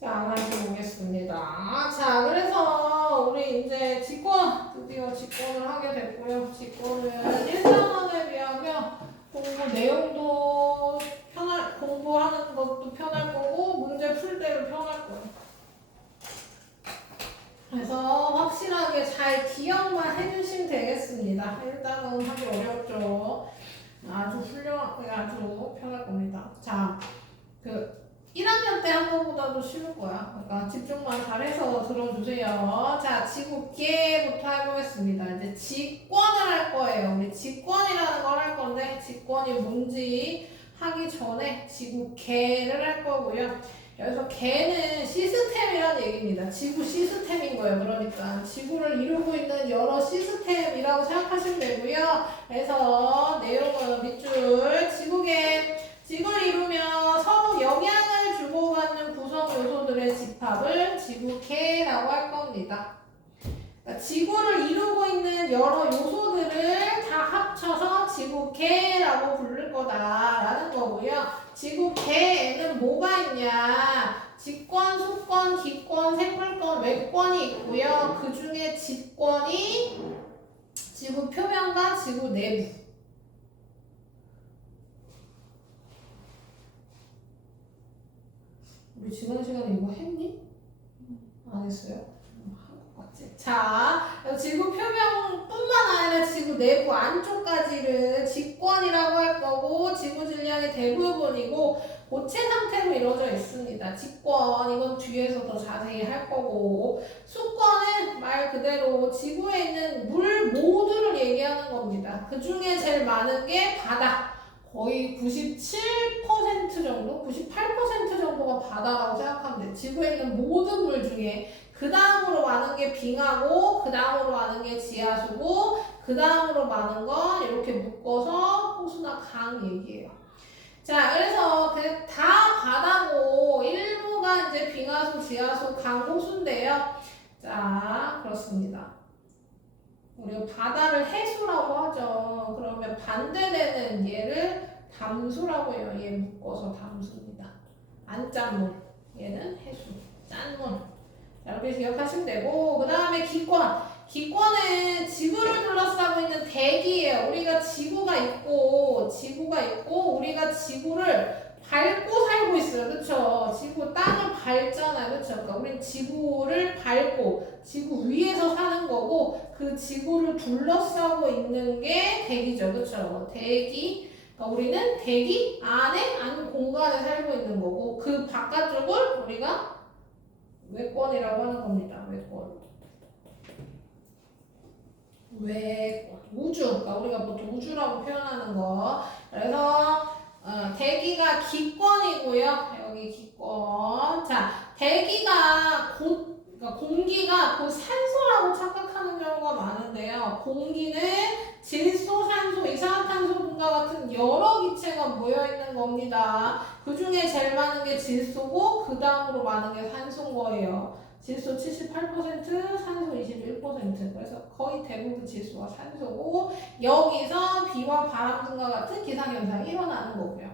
자, 다시 보겠습니다. 자, 그래서 우리 이제 드디어 직권을 하게 됐고요. 직권은 일반원에 비하면 공부 내용도 공부하는 것도 편할 거고, 문제 풀 때도 편할 거예요. 그래서 확실하게 잘 기억만 해주시면 되겠습니다. 일단은 하기 어렵죠. 아주 아주 편할 겁니다. 자, 1학년 때 한 거보다도 쉬울 거야. 그러니까 집중만 잘해서 들어주세요. 자, 지구계부터 해보겠습니다. 이제 직권을 할 거예요. 우리 직권이라는 걸 할 건데, 직권이 뭔지 하기 전에 지구계를 할 거고요. 여기서 개는 시스템이라는 얘기입니다. 지구 시스템인 거예요. 그러니까 지구를 이루고 있는 여러 시스템이라고 생각하시면 되고요. 그래서 내용은 밑줄 지구를 이루며 서로 영향을 주고받는 구성 요소들의 집합을 지구계라고 할 겁니다. 그러니까 지구를 이루고 있는 여러 요소들을 다 합쳐서 지구계라고 부를 거다라는 거고요. 지구계에는 뭐가 있냐? 직권, 수권, 기권, 생물권, 외권이 있고요. 그 중에 직권이 지구 표면과 지구 내부. 우리 지난 시간에 이거 했니? 안 했어요? 한것 같지? 자, 지구 표면뿐만 아니라 지구 내부 안쪽까지를 직권이라고 할 거고, 지구 질량의 대부분이고 고체 상태로 이루어져 있습니다. 직권, 이건 뒤에서 더 자세히 할 거고, 수권은 말 그대로 지구에 있는 물 모두를 얘기하는 겁니다. 그 중에 제일 많은 게 바다. 거의 97% 정도, 98% 정도가 바다라고 생각하면 돼요. 지구에 있는 모든 물 중에 그 다음으로 많은 게 빙하고, 그 다음으로 많은 게 지하수고, 그 다음으로 많은 건 이렇게 묶어서 호수나 강 얘기예요. 자, 그래서 그냥 다 바다고 일부가 이제 빙하수, 지하수, 강, 호수인데요. 자, 그렇습니다. 우리가 바다를 해수라고 하죠. 그러면 반대되는 얘를 담수라고 해요. 얘 묶어서 담수입니다. 안짠물. 얘는 해수. 짠물. 자, 이렇게 기억하시면 되고, 그 다음에 기권. 기권은 지구를 둘러싸고 있는 대기예요. 우리가 지구가 있고, 우리가 지구를 밟고 살고 있어요. 그쵸? 지구 땅을 밟잖아요. 그쵸? 그러니까 우린 지구를 밟고 지구 위에서 사는 거고, 그 지구를 둘러싸고 있는 게 대기죠. 그쵸? 대기. 그러니까 우리는 대기 안 공간에 살고 있는 거고, 그 바깥쪽을 우리가 외권이라고 하는 겁니다. 외권. 우주. 그러니까 우리가 보통 우주라고 표현하는 거. 그래서 대기가 기권이고요. 여기 기권. 자, 대기가 그러니까 공기가 곧 산소라고 착각하는 경우가 많은데요. 공기는 질소, 산소, 이산화탄소 등과 같은 여러 기체가 모여 있는 겁니다. 그 중에 제일 많은 게 질소고, 그 다음으로 많은 게 산소인 거예요. 질소 78%, 산소 21%. 그래서 거의 대부분 질소가 산소고, 여기서 비와 바람 등과 같은 기상현상이 일어나는 거고요.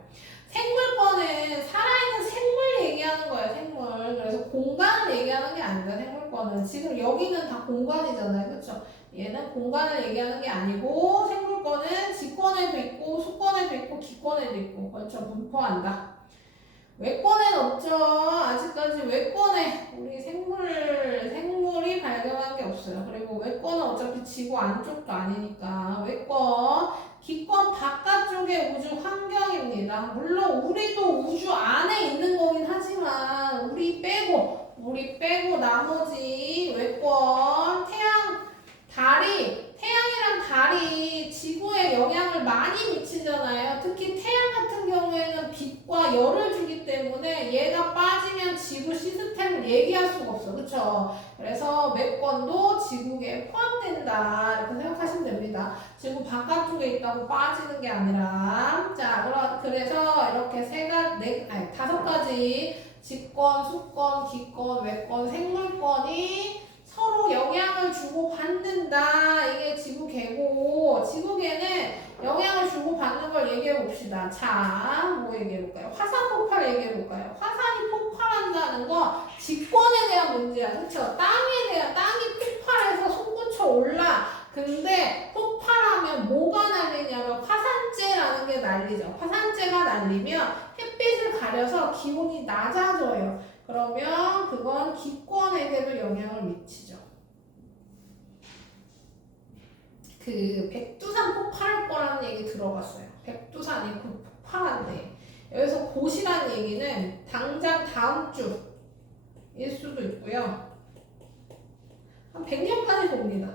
생물권은 살아있는 생물 얘기하는 거예요. 생물. 그래서 공간을 얘기하는 게 아닙니다. 생물권은. 지금 여기는 다 공간이잖아요. 그렇죠? 얘는 공간을 얘기하는 게 아니고, 생물권은 직권에도 있고, 수권에도 있고, 기권에도 있고, 그렇죠? 분포한다. 외권엔 없죠. 아직까지 외권에 우리 생물이 발견한 게 없어요. 그리고 외권은 어차피 지구 안쪽도 아니니까 외권, 기권 바깥쪽의 우주 환경입니다. 물론 우리도 우주 안에 있는 거긴 하지만 우리 빼고 나머지 외권, 태양이랑 달이 지구에 영향을 많이 미치잖아요. 특히 태양 같은 경우에는 빛과 열을 주기 때문에 얘가 빠지면 지구 시스템을 얘기할 수가 없어. 그쵸? 그래서 외권도 지구계에 포함된다. 이렇게 생각하시면 됩니다. 지구 바깥쪽에 있다고 빠지는 게 아니라. 자, 그래서 이렇게 다섯 가지 직권, 수권, 기권, 외권, 생물권이 서로 영향을 주고 받는다. 이게 지구계고, 지구계는 영향을 주고 받는 걸 얘기해 봅시다. 자, 뭐 얘기해 볼까요? 화산 폭발 얘기해 볼까요? 화산이 폭발한다는 거 직권에 대한 문제야. 그쵸? 땅이 폭발해서 솟구쳐 올라. 근데 폭발하면 뭐가 날리냐면 화산재라는 게 날리죠. 화산재가 날리면 햇빛을 가려서 기온이 낮아져요. 그러면 그건 기권에게도 영향을 미치죠. 그 백두산 폭발할 거라는 얘기 들어봤어요. 백두산이 곧 폭발한대. 여기서 곧이란 얘기는 당장 다음 주일 수도 있고요. 한 100년까지 봅니다.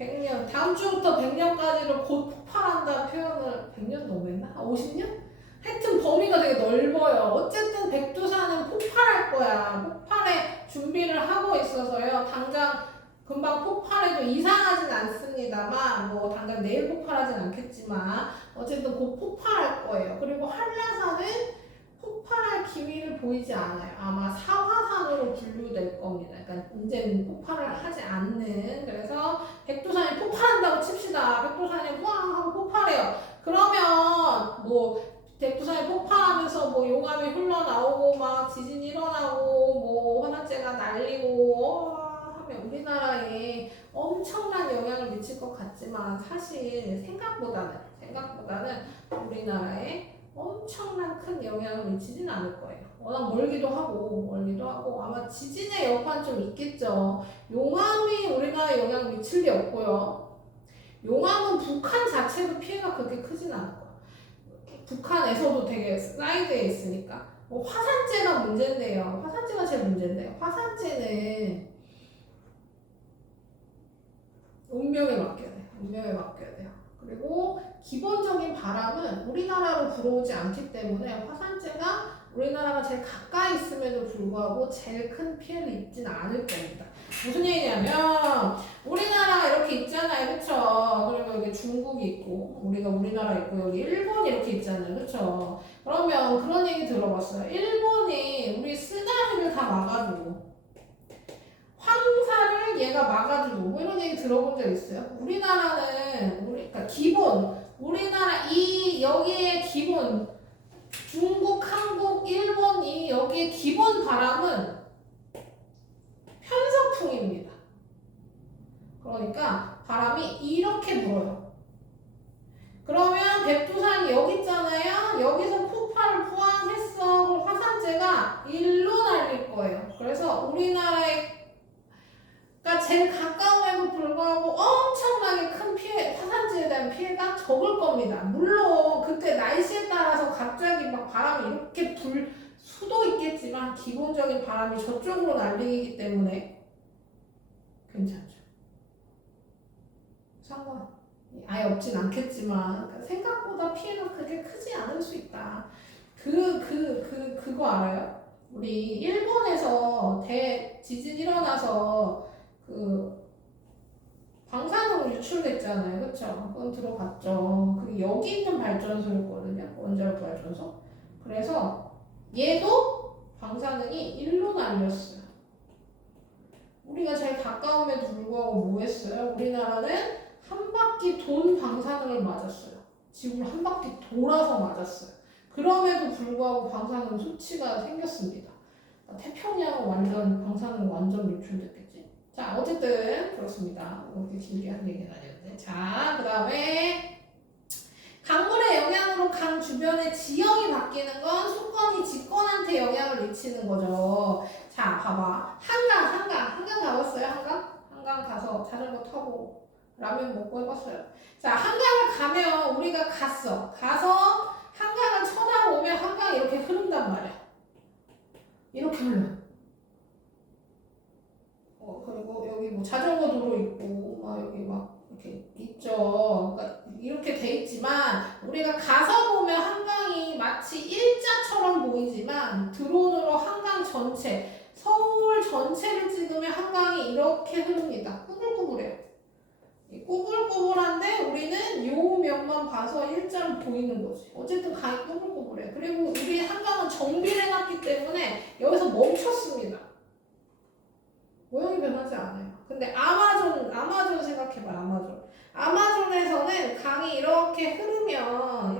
100년, 다음 주부터 100년까지를 곧 폭발한다는 표현을 100년 넘었나? 50년? 하여튼 범위가 되게 넓어요. 어쨌든 백두산은 폭발할 거야. 폭발에 준비를 하고 있어서요. 당장 금방 폭발해도 이상하진 않습니다만 뭐 당장 내일 폭발하진 않겠지만 어쨌든 곧 폭발할 거예요. 그리고 한라산은 폭발할 기미를 보이지 않아요. 아마 사화산으로 분류될 겁니다. 그러니까 이제는 폭발을 하지 않는. 그래서 백두산이 폭발한다고 칩시다. 백두산이 우왕 하고 폭발해요. 그러면 뭐 백두산이 폭발하면서 뭐 용암이 흘러나오고 막 지진이 일어나고 뭐 화산재가 날리고 하면 우리나라에 엄청난 영향을 미칠 것 같지만 사실 생각보다는 우리나라에 엄청난 큰 영향을 미치진 않을 거예요. 워낙 멀기도 하고 아마 지진의 여파는 좀 있겠죠. 용암이 우리나라에 영향을 미칠 리 없고요. 용암은 북한 자체도 피해가 그렇게 크진 않을 거예요. 북한에서도 되게 사이드에 있으니까. 뭐 화산재가 문제인데요. 화산재가 제일 문제인데요. 화산재는 운명에 맡겨야 돼요. 그리고 기본적인 바람은 우리나라로 불어오지 않기 때문에 화산재가 우리나라가 제일 가까이 있음에도 불구하고 제일 큰 피해를 입진 않을 겁니다. 무슨 얘기냐면 우리나라가 이렇게 있잖아요. 그쵸? 그리고 여기 중국이 있고 우리나라 있고 여기 일본이 이렇게 있잖아요. 그쵸? 그러면 그런 얘기 들어봤어요. 일본이 우리 쓰나미를 다 막아주고 황사를 얘가 막아주고 뭐 이런 얘기 들어본 적 있어요? 우리나라는 그러니까 기본 우리나라 여기에 기본 중국, 한국, 일본이 여기에 기본 바람은 편서풍입니다. 그러니까 바람이 이렇게 불어요. 그러면 백두산이 여기 있잖아요. 여기서 폭발을 부항했어. 그럼 화산재가 일로 날릴 거예요. 그래서 우리나라에 제일 가까움에도 불구하고 엄청나게 큰 화산재에 대한 피해가 적을 겁니다. 물론 그때 날씨에 따라서 갑자기 막 바람이 이렇게 불 수도 있겠지만 기본적인 바람이 저쪽으로 날리기 때문에 괜찮죠. 상관 아예 없진 않겠지만 생각보다 피해가 그렇게 크지 않을 수 있다. 그거 알아요? 우리 일본에서 대지진 일어나서 방사능 유출됐잖아요. 그쵸? 그건 들어봤죠. 그게 여기 있는 발전소였거든요. 원자력 발전소. 그래서 얘도 방사능이 일로 날렸어요. 우리가 제일 가까움에도 불구하고 뭐 했어요? 우리나라는 한 바퀴 돈 방사능을 맞았어요. 지구를 한 바퀴 돌아서 맞았어요. 그럼에도 불구하고 방사능 수치가 생겼습니다. 태평양은 방사능 완전 노출됐겠지. 자, 어쨌든 그렇습니다. 이렇게 길게 한 얘기는 아니었는데. 자, 그 다음에 강물의 영향으로 강 주변의 지형이 바뀌는 건 수권이 직권한테 영향을 미치는 거죠. 자, 봐봐. 한강 가봤어요? 한강 가서 자전거 타고 라면 먹고 해봤어요. 자, 한강을 가면 우리가 가서 한강을 쳐다보면 한강이 이렇게 흐른단 말이야. 이렇게 흘러. 그리고 여기 뭐 자전거 도로 있고 막 여기 막 이렇게 있죠. 그러니까 이렇게 돼 있지만 우리가 가서 보면 한강이 마치 일자처럼 보이지만 드론으로 한강 전체, 서울 전체를 찍으면 한강이 이렇게 흐릅니다. 꾸불꾸불해요. 꾸불꾸불한데 우리는 요 면만 봐서 일자로 보이는 거지. 어쨌든 강이 꾸불꾸불해. 그리고 우리 한강은 정비를 해놨기 때문에 여기서 멈췄습니다. 모양이 변하지 않아요. 근데 아마존 생각해봐요. 아마존에서는 강이 이렇게 흐르면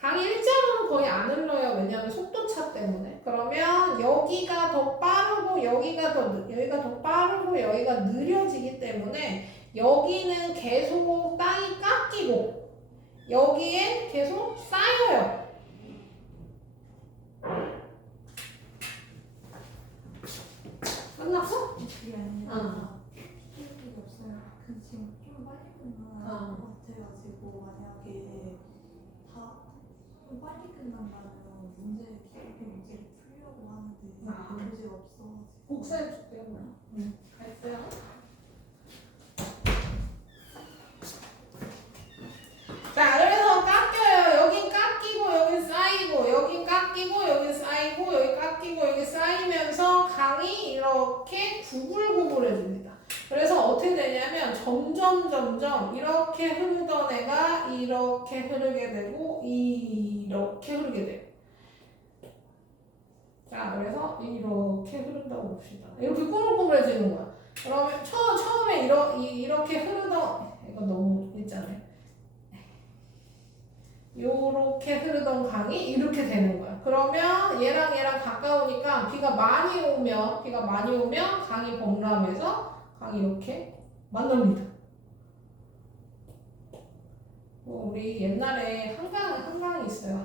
강이 일자로는 거의 안 흘러요. 왜냐하면 속도차 때문에. 그러면 여기 여기가 더 빠르고 여기가 더 빠르고 여기가 느려지기 때문에 여기는 계속 땅이 깎이고 여기에 계속 쌓여요. 끝났어? 그게 아니라 기억이 없어요. 그 지금 좀 빨리 끝나는 것 같아가지고 만약에 다 좀 빨리 끝난다면 문제를 풀려고 하는데 문제가 없어가지고 복사해줄게요. 갈게요. 자, 그래서 깎여요. 여긴 깎이고 여긴 쌓이고 여긴 깎이고 여긴 쌓이고 여기 깎이고 여기 쌓이면서 강이 이렇게 구불구불해집니다. 그래서 어떻게 되냐면 점점 이렇게 흐르던 애가 이렇게 흐르게 되고 이렇게 흐르게 돼요. 자, 그래서 이렇게 흐른다고 봅시다. 이렇게 꾸물꾸물해지는 거야. 그러면 처음에 이렇게 흐르던 이거 너무 있잖아요. 요렇게 흐르던 강이 이렇게 되는 거야. 그러면 얘랑 가까우니까 비가 많이 오면 강이 범람해서 강이 이렇게 만납니다. 우리 옛날에 한강이 있어요.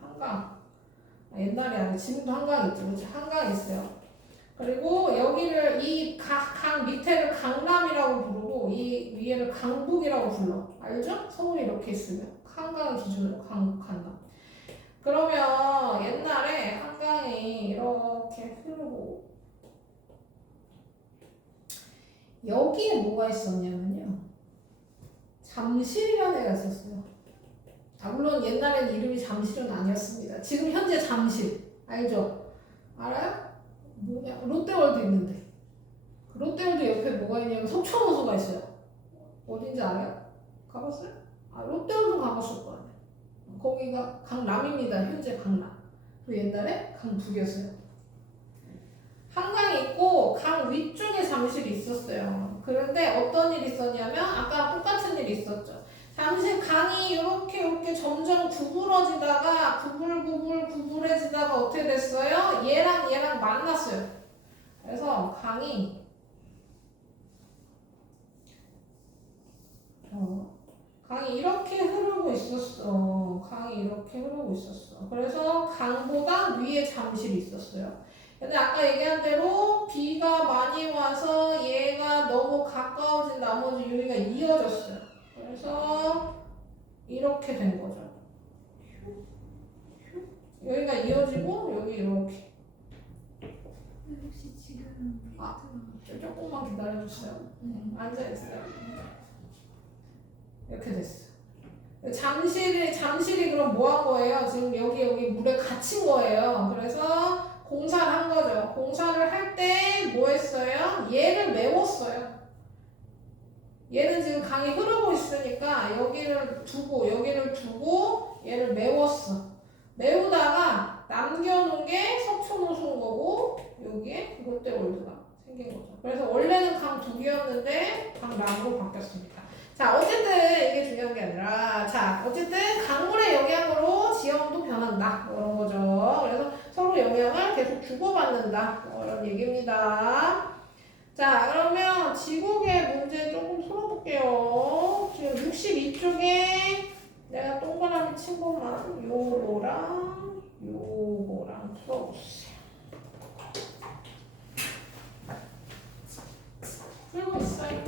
한강. 옛날에 아니 지금도 한강이 있죠. 그렇지? 한강이 있어요. 그리고 여기를 이 강 밑에를 강남이라고 부르고 이 위에를 강북이라고 불러. 알죠? 서울이 이렇게 있으면 한강 기준으로 강남. 그러면 옛날에 한강이 이렇게 흐르고 여기에 뭐가 있었냐면요. 잠실이라는 애가 있었어요. 물론 옛날에는 이름이 잠실은 아니었습니다. 지금 현재 잠실 알죠? 알아요? 뭐냐? 롯데월드 있는데 그 롯데월드 옆에 뭐가 있냐면 석촌호수가 있어요. 어딘지 알아요? 가봤어요? 롯데월드 가봤을 거 아니에요. 거기가 강남입니다. 현재 강남. 그리고 옛날에 강북이었어요. 한강이 있고 강 위쪽에 잠실이 있었어요. 그런데 어떤 일이 있었냐면 아까 똑같은 일이 있었죠. 잠실 강이 이렇게 점점 구부러지다가 구불해지다가 어떻게 됐어요? 얘랑 만났어요. 그래서 강이 이렇게 흐르고 있었어. 그래서 강보다 위에 잠실이 있었어요. 근데 아까 얘기한 대로 비가 많이 와서 얘가 너무 가까워진 나머지 여기가 이어졌어요. 그래서 이렇게 된 거죠. 여기가 이어지고 여기 이렇게. 혹시 지금 조금만 기다려주세요. 앉아있어요. 이렇게 됐어. 잠실이 그럼 뭐 한 거예요? 지금 여기 물에 갇힌 거예요. 그래서 공사를 한 거죠. 공사를 할 때 뭐 했어요? 얘를 메웠어요. 얘는 지금 강이 흐르고 있으니까 여기를 두고 얘를 메웠어. 메우다가 남겨놓은 게 석촌호수인 거고 여기에 롯데월드가 생긴 거죠. 그래서 원래는 강 두 개였는데 강남으로 바뀌었습니다. 자, 어쨌든 이게 중요한 게 아니라 어쨌든 강물의 영향으로 지형도 변한다. 그런 거죠. 그래서 서로 영향을 계속 주고받는다. 그런 얘기입니다. 자, 그러면 지구계 문제 조금 풀어볼게요. 지금 62쪽에 내가 동그라미 친 것만 요거랑 풀어보세요. 풀고 있어요.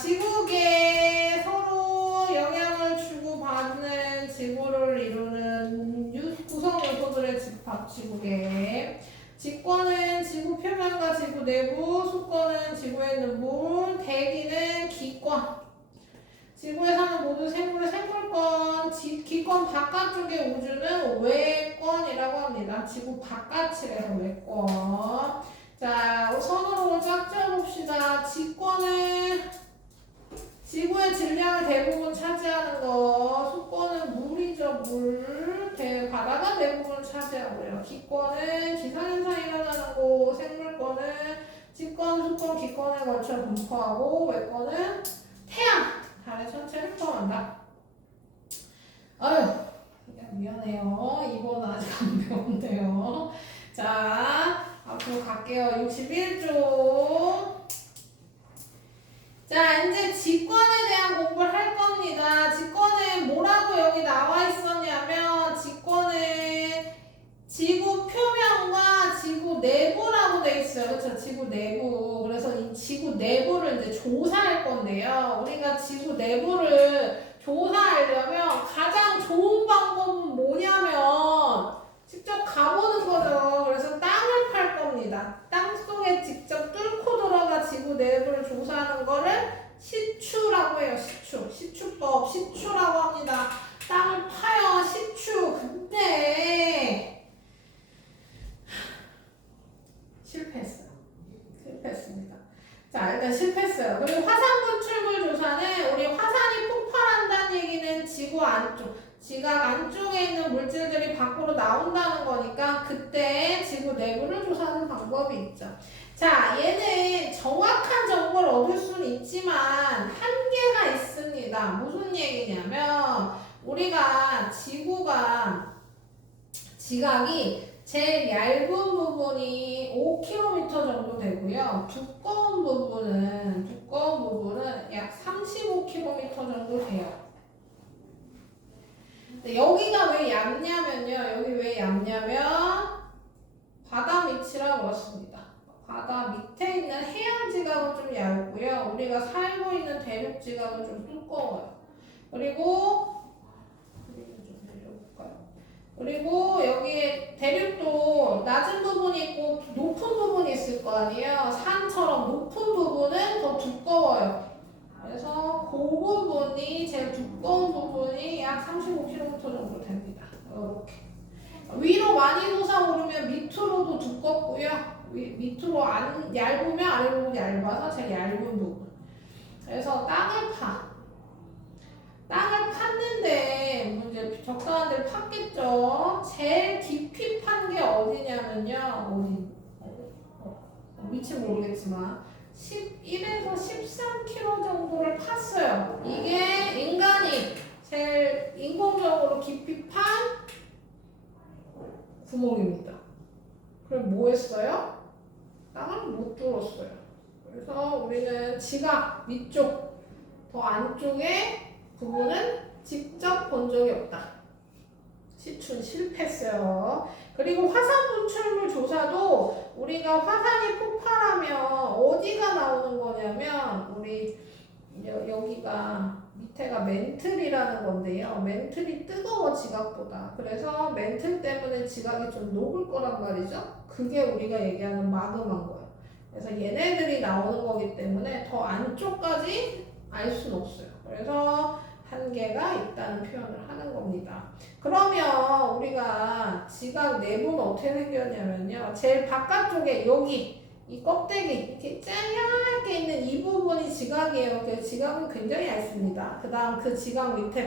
지구계 서로 영향을 주고받는 지구를 이루는 구성 요소들의 집합 지구계. 직권은 지구 표면과 지구 내부, 수권은 지구에 있는 물, 대기는 기권. 지구에 사는 모든 생물의 생물권, 기권 바깥쪽의 우주는 외권이라고 합니다. 지구 바깥이래요, 외권. 자, 선으로 쫙 짜봅시다. 직권은 지구의 질량을 대부분 차지하는 거, 수권은 물이죠, 물. 바다가 대부분 차지하고요. 기권은 기상현상이 일어나는 곳, 생물권은 직권, 수권, 기권에 걸쳐 분포하고, 외권은 태양, 달의 전체를 포함한다. 아유, 미안해요. 이번 아직 안 배웠네요. 자, 앞으로 갈게요. 61조. 자, 이제 직권에 대한 공부를 할 겁니다. 직권은 뭐라고 여기 나와 있었냐면, 직권은 지구 표면과 지구 내부라고 돼 있어요. 그렇죠? 지구 내부. 그래서 이 지구 내부를 이제 조사할 건데요. 우리가 지구 내부를 조사하려면 가장 좋은 방법은 뭐냐면 직접 가보는 거죠. 그래서 땅을 팔 겁니다. 땅속에 직접 뚫고 들어가 지구 내부를 조사하는 거를 시추라고 해요. 시추법, 시추라고 합니다. 땅을 파요. 시추. 근데 실패했습니다. 자, 일단 실패했어요. 그리고 화산 분출물 조사는 우리 화산이 폭발한다는 얘기는 지구 안쪽, 지각 안쪽에 있는 물질들이 밖으로 나온다는 거니까 그때 지구 내부를 조사하는 방법이 있죠. 자, 얘는 정확한 정보를 얻을 수는 있지만 한계가 있습니다. 무슨 얘기냐면 우리가 지각이 제일 얇은 부분이 5km 정도 되고요. 두꺼운 부분은 약 35km 정도 돼요. 근데 여기가 왜 얇냐면요. 여기 왜 얇냐면 바다 밑이라 그렇습니다. 바다 밑에 있는 해양 지각은 좀 얇고요. 우리가 살고 있는 대륙 지각은 좀 두꺼워요. 그리고 여기에 대륙도 낮은 부분이 있고 높은 부분이 있을 거 아니에요. 산처럼 높은 부분은 더 두꺼워요. 그래서 그 부분이 제일 두꺼운 부분이 약 35km 정도 됩니다. 이렇게 위로 많이 솟아오르면 밑으로도 두껍고요. 밑으로 얇으면 아래로 얇아서 제일 얇은 부분. 그래서 땅을 팠는데 이제 적당한 데를 팠겠죠. 제일 깊이 판 게 어디냐면요. 위치 모르겠지만 11에서 13km 정도를 팠어요. 이게 인간이 제일 인공적으로 깊이 판 구멍입니다. 그럼 뭐 했어요? 땅을 못 뚫었어요. 그래서 우리는 지각 위쪽 더 안쪽에 부분은 직접 본 적이 없다. 시춘 실패했어요. 그리고 화산 분출물 조사도 우리가 화산이 폭발하면 어디가 나오는 거냐면 우리 여기가 밑에가 멘틀이라는 건데요. 멘틀이 뜨거워 지각보다. 그래서 멘틀 때문에 지각이 좀 녹을 거란 말이죠. 그게 우리가 얘기하는 마그마인 거예요. 그래서 얘네들이 나오는 거기 때문에 더 안쪽까지 알 수는 없어요. 그래서 한계가 있다는 표현을 하는 겁니다. 그러면 우리가 지각 내부는 어떻게 생겼냐면요. 제일 바깥쪽에 여기 이 껍데기 이렇게 짤게 있는 이 부분이 지각이에요. 그래서 지각은 굉장히 얇습니다. 그 다음 그 지각 밑에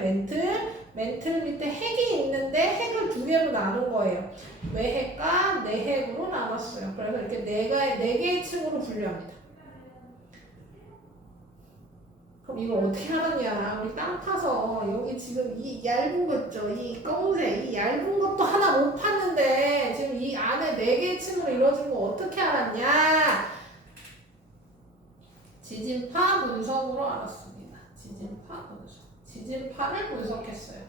멘틀 밑에 핵이 있는데 핵을 두 개로 나눈 거예요. 외핵과 내핵으로 나눴어요. 그래서 이렇게 네 개의 층으로 분류합니다. 그럼 이거 어떻게 하느냐? 우리 땅 파서 여기 지금 이 얇은 거 있죠? 이 검은색 이 얇은 것도 하나 못 팠는데 지금 이 안에 4개의 층으로 이루어진 거 어떻게 알았냐? 지진파 분석으로 알았습니다. 지진파 분석. 지진파를 분석했어요.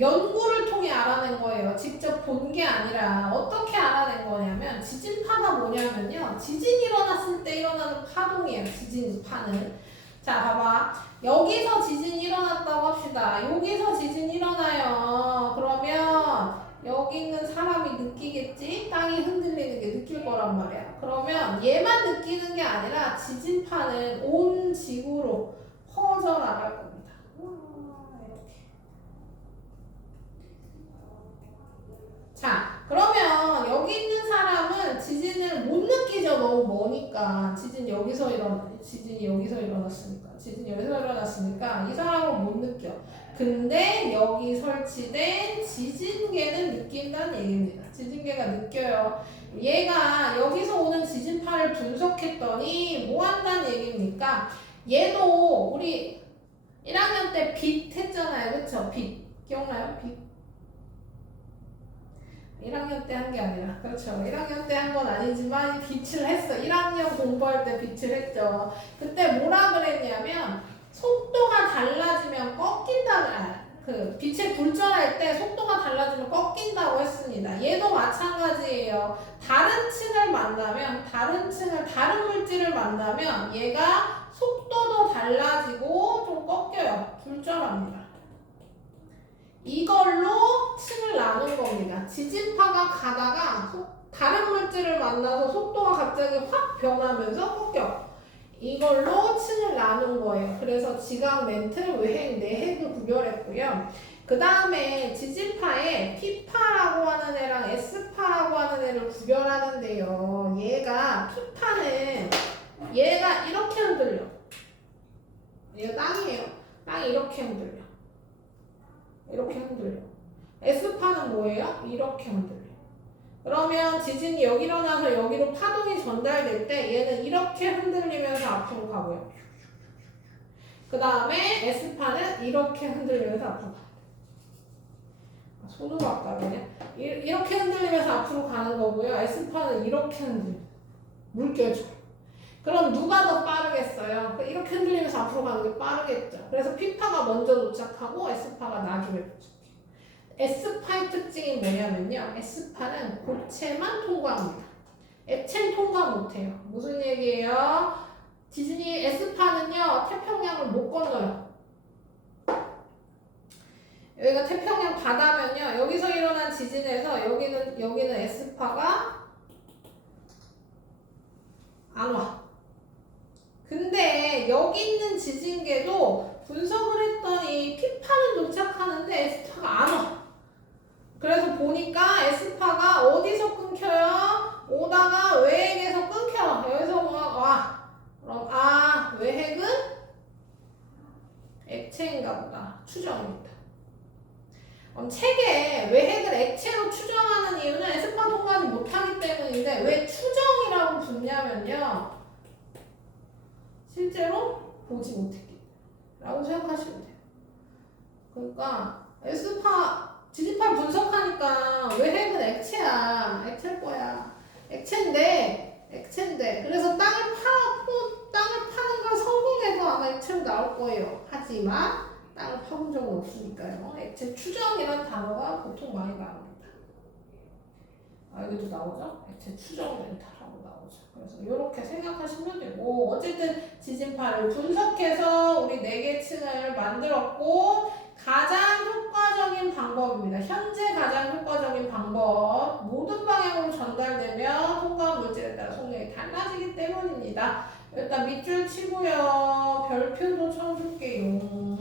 연구를 통해 알아낸 거예요. 직접 본 게 아니라 어떻게 알아낸 거냐면 지진파가 뭐냐면요. 지진이 일어났을 때 일어나는 파동이에요. 지진파는. 자, 봐봐. 여기서 지진이 일어났다고 합시다. 여기서 지진이 일어나요. 그러면 여기 있는 사람이 느끼겠지? 땅이 흔들리는 게 느낄 거란 말이야. 그러면 얘만 느끼는 게 아니라 지진파는 온 지구로 퍼져나갈 겁니다. 이렇게. 자, 그러면 여기 있는 사람은 지진을 못 느끼죠. 너무 머니까. 지진이 여기서 일어났으니까 이 사람은 못 느껴. 근데 여기 설치된 지진계는 느낀다는 얘기입니다. 지진계가 느껴요. 얘가 여기서 오는 지진파를 분석했더니 뭐 한다는 얘기입니까? 얘도 우리 1학년 때 빛 했잖아요. 그쵸? 빛. 기억나요? 빛. 1학년 때 한 게 아니라 그렇죠. 1학년 때 한 건 아니지만 빛을 했어. 1학년 공부할 때 빛을 했죠. 그때 뭐라 그랬냐면 속도가 달라지면 꺾인다. 그 빛에 굴절할 때 속도가 달라지면 꺾인다고 했습니다. 얘도 마찬가지예요. 다른 물질을 만나면 얘가 속도도 달라지고 좀 꺾여요. 굴절합니다. 이걸로 층을 나눈 겁니다. 지진파가 가다가 다른 물질을 만나서 속도가 갑자기 확 변하면서 꺾여. 이걸로 층을 나눈 거예요. 그래서 지각, 멘트, 외핵, 내핵을 구별했고요. 그 다음에 지진파에 P파라고 하는 애랑 S파라고 하는 애를 구별하는데요. P파는 얘가 이렇게 흔들려. 얘가 땅이에요. 땅이 이렇게 흔들려. 이렇게 흔들려. S파는 뭐예요? 이렇게 흔들려. 그러면 지진이 여기 일어나서 여기로 파동이 전달될 때 얘는 이렇게 흔들리면서 앞으로 가고요. 그 다음에 S파는 이렇게 흔들리면서 앞으로 가요. 손으로 할까 그냥? 이렇게 흔들리면서 앞으로 가는 거고요. S파는 이렇게 흔들려. 물결처럼. 그럼 누가 더 빠르겠어요? 이렇게 흔들리면서 앞으로 가는 게 빠르겠죠. 그래서 P파가 먼저 도착하고 S파가 나중에 도착해요. S파의 특징이 뭐냐면요. S파는 고체만 통과합니다. 액체는 통과 못해요. 무슨 얘기예요? 지진이 S파는요. 태평양을 못 건너요. 여기가 태평양 바다면요. 여기서 일어난 지진에서 여기는 S파가 안 와. 근데 여기 있는 지진계도 분석을 했더니 P파는 도착하는데 S파가 안 와. 그래서 보니까 S파가 어디서 끊겨요? 오다가 외핵에서 끊겨. 여기서 막 와. 그럼 외핵은 액체인가 보다. 추정입니다. 책에 외핵을 액체로 추정하는 이유는 S파 통과하지 못하기 때문인데 왜 추정이라고 붙냐면요. 실제로 보지 못했기 라고 생각하시면 돼요. 그러니까 지진파 분석하니까 외핵은 액체야. 액체일 거야. 액체인데 그래서 땅을 파는 걸 성공해서 아마 액체로 나올 거예요. 하지만 땅을 파본 적은 없으니까요. 액체 추정이라는 단어가 보통 많이 나옵니다. 여기도 나오죠? 액체 추정 멘탈하고 나오죠. 그래서 이렇게 생각하시면 되고 어쨌든 지진파를 분석해서 우리 4개 층을 만들었고 가장 효과적인 방법입니다. 현재 가장 효과적인 방법. 모든 방향으로 전달되면 통과한 물질에 따라 속력이 달라지기 때문입니다. 일단 밑줄 치고요. 별표도 쳐줄게요.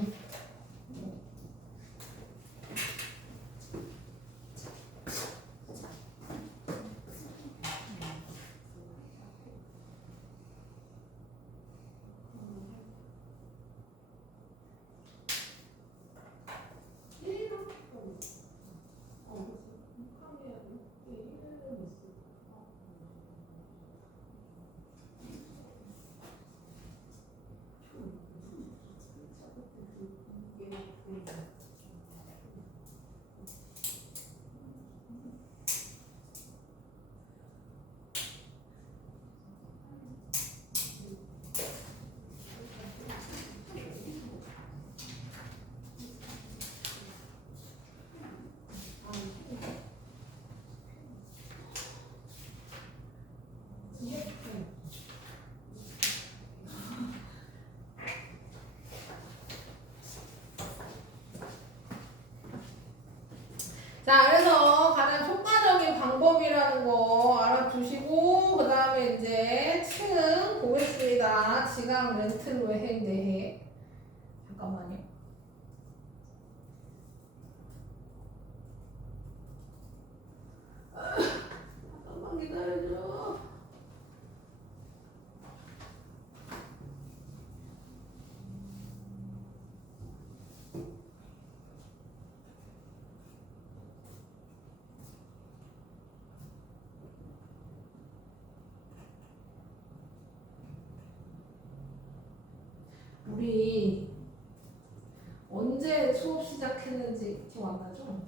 자, 그래서 가장 효과적인 방법이라는 거 알아두시고 그 다음에 이제 층 보겠습니다. 지각 렌틀 외행 대해. 잠깐만요. 잠깐만 기다려줘. 우리 언제 수업 시작했는지 기억 안 나죠?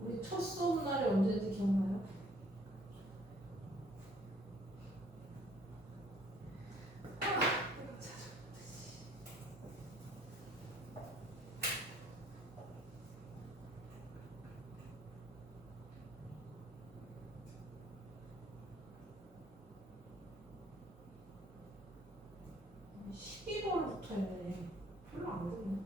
우리 첫 수업 날이 언제인지 기억나요? 아, 11월부터였네. 별로 안 됐네.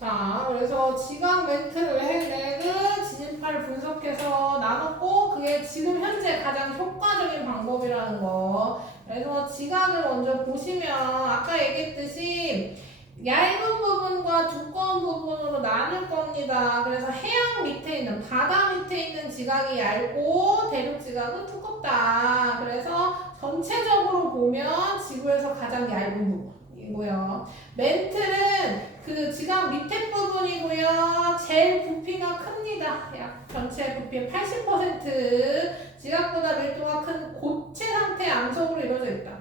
자, 그래서 지각 멘트를 해내는 진입파를 분석해서 나눴고 그게 지금 현재 가장 효과적인 방법이라는 거. 그래서 지각을 먼저 보시면 아까 얘기했듯이 얇은 부분과 두꺼운 부분으로 나눌 겁니다. 그래서 해양 밑에 있는 바다 밑에 있는 지각이 얇고 대륙 지각은 두껍다. 그래서 전체적으로 보면 지구에서 가장 얇은 부분이고요. 멘틀은 그 지각 밑에 부분이고요. 제일 부피가 큽니다. 약 전체 부피의 80% 지각보다 밀도가 큰 고체 상태의 암석으로 이루어져 있다.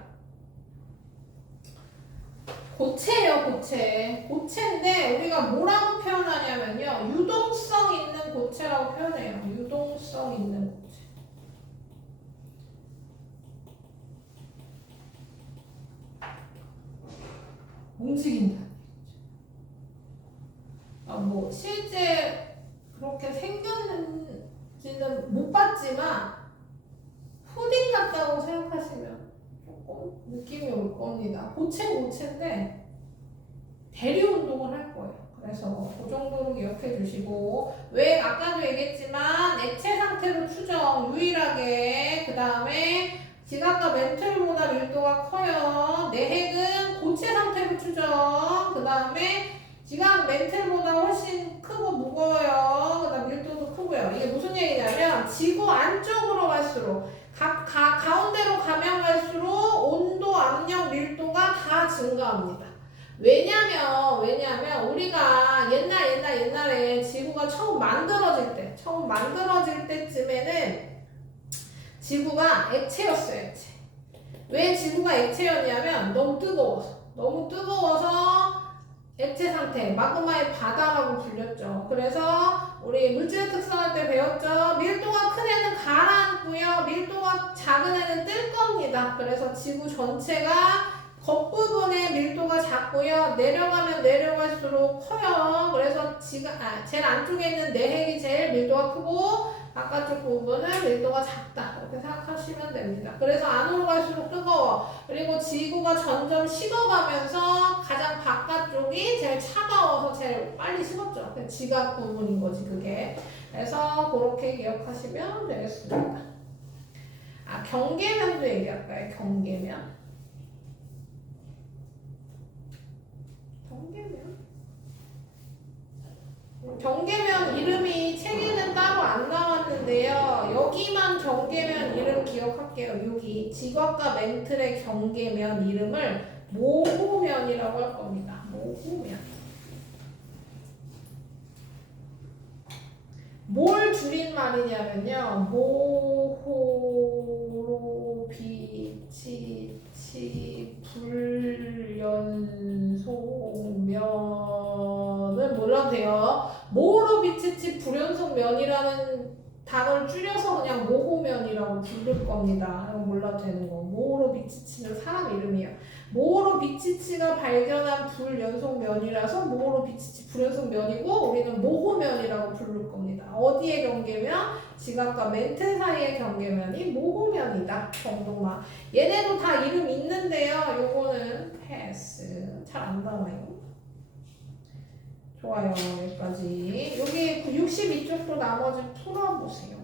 고체예요, 고체. 고체인데 우리가 뭐라고 표현하냐면요. 유동성 있는 고체라고 표현해요. 유동성 있는 고체. 움직인다. 뭐 실제 그렇게 생겼는지는 못 봤지만 푸딩 같다고 생각하시면 조금 느낌이 올 겁니다. 고체인데 대류 운동을 할 거예요. 그래서 그 정도로 기억해 주시고 왜 아까도 얘기했지만 액체 상태로 추정 유일하게 그 다음에 지각과 멘틀보다 밀도가 커요. 내핵은 고체 상태로 추정 그 다음에 지각 멘틀보다 훨씬 크고 무거워요. 그 다음 밀도도 크고요. 이게 무슨 얘기냐면 지구 안쪽으로 갈수록 가운데로 가면 갈수록 온도, 압력, 밀도가 다 증가합니다. 왜냐면 우리가 옛날에 지구가 처음 만들어질 때쯤에는 지구가 액체였어요, 액체. 왜 지구가 액체였냐면 너무 뜨거워서 액체 상태, 마그마의 바다라고 불렸죠. 그래서 우리 물질의 특성할 때 배웠죠. 밀도가 큰 애는 가라앉고요. 밀도가 작은 애는 뜰 겁니다. 그래서 지구 전체가 겉부분에 밀도가 작고요. 내려가면 내려갈수록 커요. 그래서 제일 안쪽에 있는 내핵이 제일 밀도가 크고 바깥쪽 부분은 밀도가 작다. 이렇게 생각하시면 됩니다. 그래서 안으로 갈수록 뜨거워. 그리고 지구가 점점 식어가면서 가장 바깥쪽이 제일 차가워서 제일 빨리 식었죠. 지각 부분인 거지, 그게. 그래서 그렇게 기억하시면 되겠습니다. 경계면도 얘기할까요? 경계면 이름이 책에는 따로 안 나왔는데요. 여기만 경계면 이름 기억할게요. 여기 지각과 멘틀의 경계면 이름을 모호면이라고 할 겁니다. 모호면. 뭘 줄임말이냐면요. 모호로 비치치 불연속면을 몰라도 돼요. 모호로 비치치 불연속면이라는 단어를 줄여서 그냥 모호면이라고 부를 겁니다. 이거 몰라도 되는 거. 모호로 비치치는 사람 이름이에요. 모호로 비치치가 발견한 불연속면이라서 모호로 비치치 불연속면이고 우리는 모호면이라고 부를 겁니다. 어디의 경계면? 지각과 멘틀 사이의 경계면이 모호면이다 정도만. 얘네도 다 이름 있는데요. 요거는 패스. 잘 안 나와요. 좋아요. 여기까지. 여기 62쪽도 나머지 풀어보세요.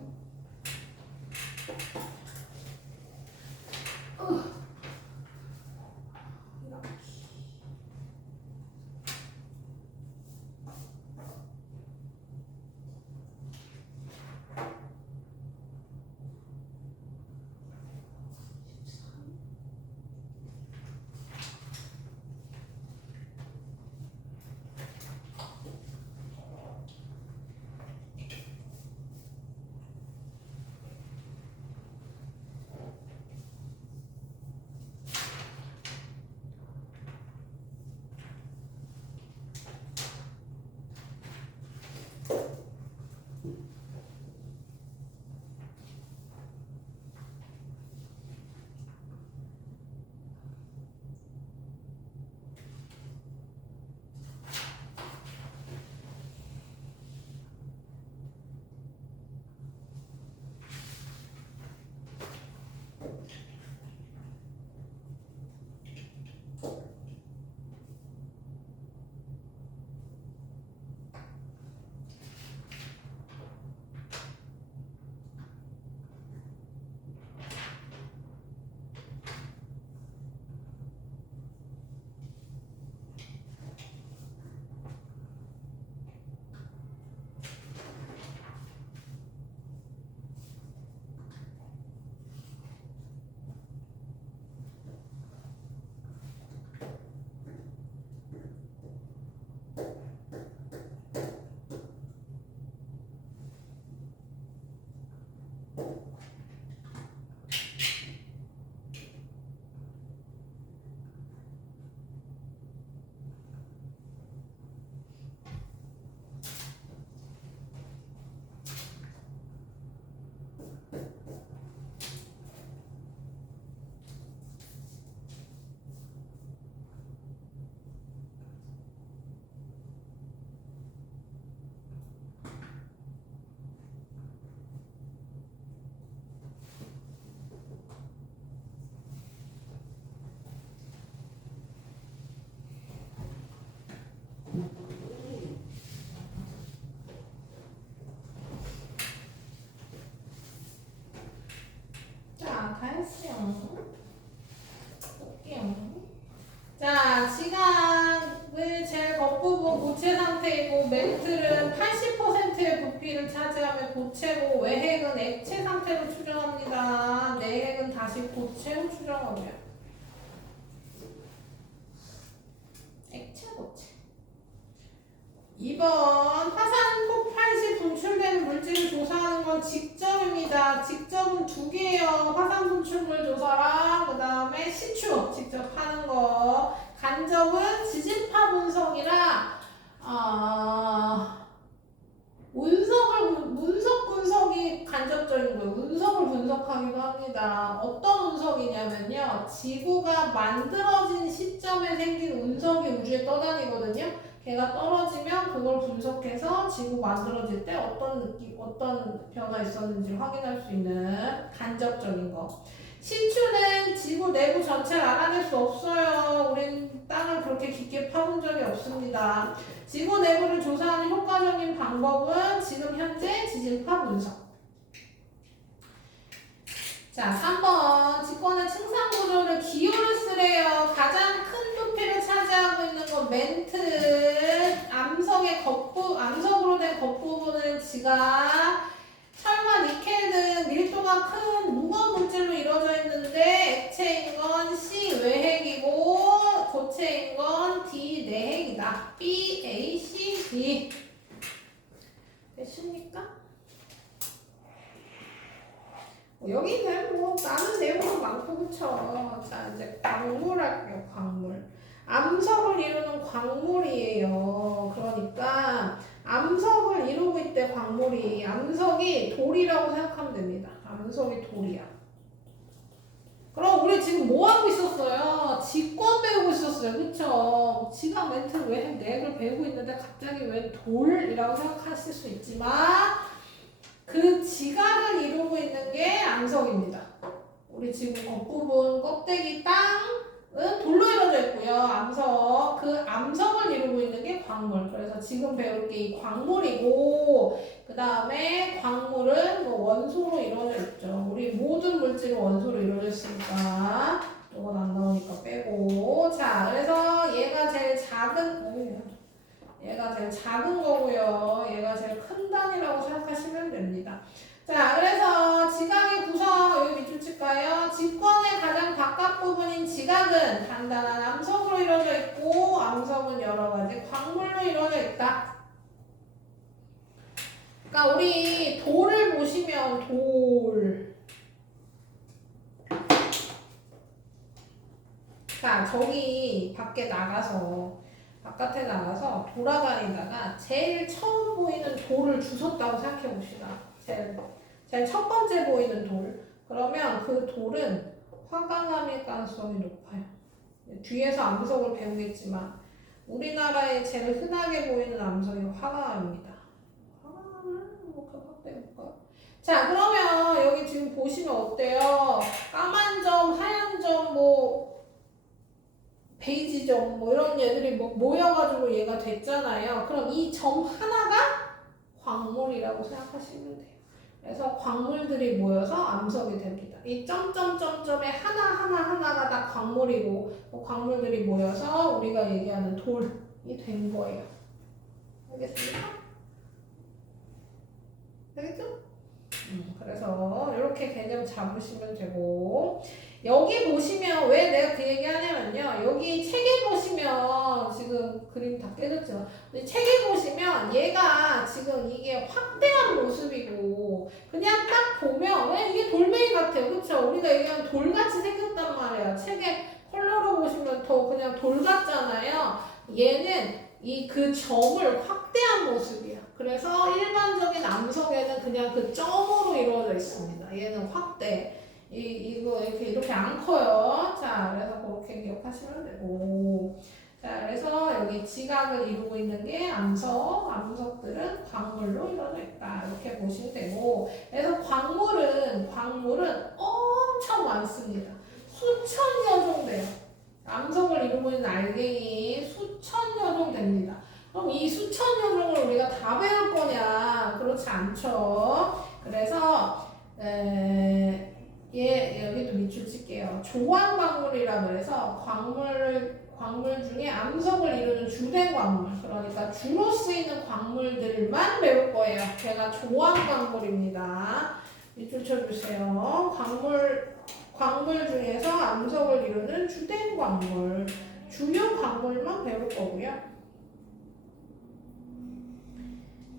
볼게요. 자, 지각의 제일 겉부분 고체 상태이고 멘틀은 80%의 부피를 차지하며 고체고 외핵은 액체 상태로 추정합니다. 내핵은 다시 고체로 추정하며 건 직접입니다. 직접은 두 개예요. 화산 분출물 조사랑 그 다음에 시추 직접 하는 거. 간접은 지진파 분석이라 운석 분석이 간접적인 거예요. 운석을 분석하기도 합니다. 어떤 운석이냐면요. 지구가 만들어진 시점에 생긴 운석이 우주에 떠다니거든요. 걔가 떨어지면 그걸 분석해서 지구 만들어질 때 어떤 변화 있었는지 확인할 수 있는 간접적인 거. 시추는 지구 내부 전체를 알아낼 수 없어요. 우린 땅을 그렇게 깊게 파본 적이 없습니다. 지구 내부를 조사하는 효과적인 방법은 지금 현재 지진파 분석. 자, 3번. 직권의 층상 구조를 기호를 쓰래요. 가장 큰 부피를 차지하고 있는 건 멘트. 암석으로 된 겉부분은 지각. 철과 니켈 등 밀도가 큰 무거운 물질로 이루어져 있는데 액체인 건 C 외핵이고 고체인 건 D 내핵이다. B, A, C, D. 됐습니까? 여기는 뭐 나는 내용도 많고 그쵸. 자 이제 광물 할게요. 광물. 암석을 이루는 광물이에요. 그러니까 암석을 이루고 있대 광물이. 암석이 돌이라고 생각하면 됩니다. 암석이 돌이야. 그럼 우리 지금 뭐 하고 있었어요? 직권 배우고 있었어요. 그쵸? 지각 멘트 왜 넥을 배우고 있는데 갑자기 왜 돌이라고 생각하실 수 있지만 그 지각을 이루고 있는 게 암석입니다. 우리 지금 겉부분 껍데기 땅은 돌로 이루어져 있고요. 그 암석을 이루고 있는 게 광물. 그래서 지금 배울 게 이 광물이고 그 다음에 광물은 뭐 원소로 이루어져 있죠. 우리 모든 물질은 원소로 이루어져 있으니까 이건 안 나오니까 빼고. 자, 그래서 얘가 제일 작은 거고요. 얘가 제일 큰 단위라고 생각하시면 됩니다. 자, 그래서 지각의 구성 여기 밑줄 칠까요? 직권의 가장 바깥 부분인 지각은 단단한 암석으로 이루어져 있고 암석은 여러 가지 광물로 이루어져 있다. 그러니까 우리 돌을 보시면 자, 저기 바깥에 나가서 돌아다니다가 제일 처음 보이는 돌을 주웠다고 생각해 봅시다. 제일 첫 번째 보이는 돌. 그러면 그 돌은 화강암일 가능성이 높아요. 뒤에서 암석을 배우겠지만 우리나라에 제일 흔하게 보이는 암석이 화강암입니다. 화강암을 확대해볼까요? 자, 그러면 여기 지금 보시면 어때요? 까만 점, 하얀 점, 베이지 점 이런 얘들이 모여가지고 얘가 됐잖아요. 그럼 이 점 하나가 광물이라고 생각하시면 돼요. 그래서 광물들이 모여서 암석이 됩니다. 이 점점점점의 하나가 다 광물이고 그 광물들이 모여서 우리가 얘기하는 돌이 된 거예요. 알겠습니까? 알겠죠? 그래서 이렇게 개념 잡으시면 되고 여기 보시면 왜 내가 그 얘기 하냐면요. 여기 책에 보시면 지금 그림 다 깨졌죠. 책에 보시면 얘가 지금 이게 확대한 모습이고 그냥 딱 보면 왜 이게 돌멩이 같아요. 그쵸? 우리가 얘기하면 돌같이 생겼단 말이에요. 책에 컬러로 보시면 더 그냥 돌 같잖아요. 얘는 그 점을 확대한 모습이야. 그래서 일반적인 암석에는 그냥 그 점으로 이루어져 있습니다. 얘는 확대. 이거 이렇게 안 커요. 자, 그래서 그렇게 기억하시면 되고. 자, 그래서 여기 지각을 이루고 있는 게 암석들은 광물로 이루어져 있다. 이렇게 보시면 되고. 그래서 광물은 엄청 많습니다. 수천여 종 돼요. 암석을 이루고 있는 알갱이 수천여 종 됩니다. 그럼 이 수천여 종을 우리가 다 배울 거냐? 그렇지 않죠. 그래서 여기도 밑줄 칠게요. 조항광물이라 그래서 광물 중에 암석을 이루는 주된 광물, 그러니까 주로 쓰이는 광물들만 배울 거예요. 걔가 조항광물입니다. 밑줄 쳐주세요. 광물 중에서 암석을 이루는 주된 광물, 주요 광물만 배울 거고요.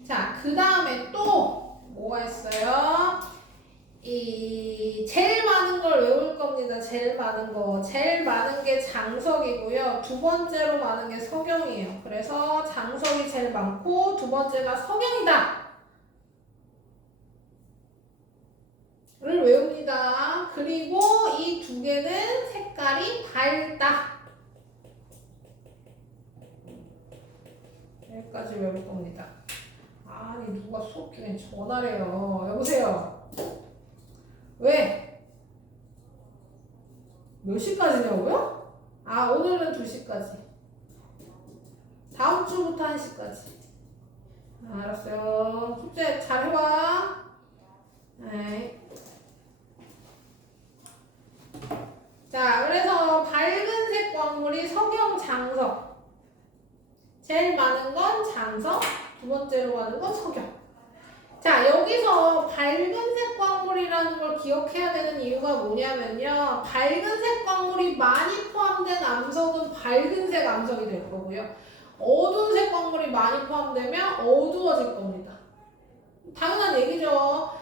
자, 그 다음에 또 뭐가 있어요? 많은 거. 제일 많은 게 장석이고요. 두 번째로 많은 게 석영이에요. 그래서 장석이 제일 많고 두 번째가 석영이다. 를 외웁니다. 그리고 이 두 개는 색깔이 밝다. 여기까지 외울 겁니다. 아니 누가 수업 중에 전화래요. 여보세요. 왜? 몇 시까지냐고요? 아 오늘은 2시까지. 다음 주부터 1시까지. 알았어요. 숙제 잘 해봐. 네. 자, 그래서 밝은색 광물이 석영, 장석. 제일 많은 건 장석, 두 번째로 많은 건 석영. 자, 여기서 밝은색 광물이라는 걸 기억해야 되는 이유가 뭐냐면요. 밝은색 광물이 많이 포함된 암석은 밝은색 암석이 될 거고요. 어두운색 광물이 많이 포함되면 어두워질 겁니다. 당연한 얘기죠.